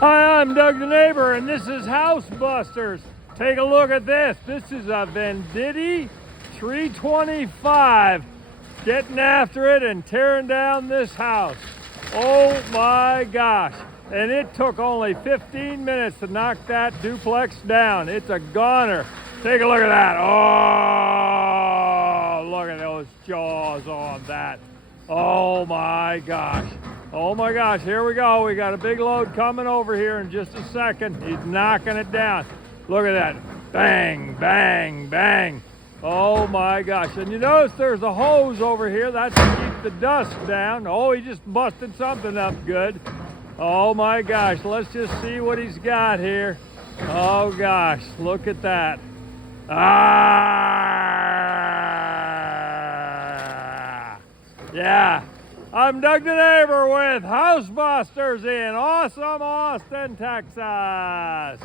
Hi, I'm Doug the neighbor, and this is House Busters. Take a look at this. This is a Venditti 325. Getting after it and tearing down this house. Oh my gosh. And it took only 15 minutes to knock that duplex down. It's a goner. Take a look at that. Oh, look at those jaws on that. Oh my gosh. Oh my gosh, here we go. We got a big load coming over here in just a second. He's knocking it down. Look at that. Bang, bang, bang. Oh my gosh. And you notice there's a hose over here. That's to keep the dust down. Oh, he just busted something up good. Oh my gosh. Let's just see what he's got here. Oh gosh, look at that. Ah! Yeah. I'm Doug the neighbor with House Busters in awesome Austin, Texas.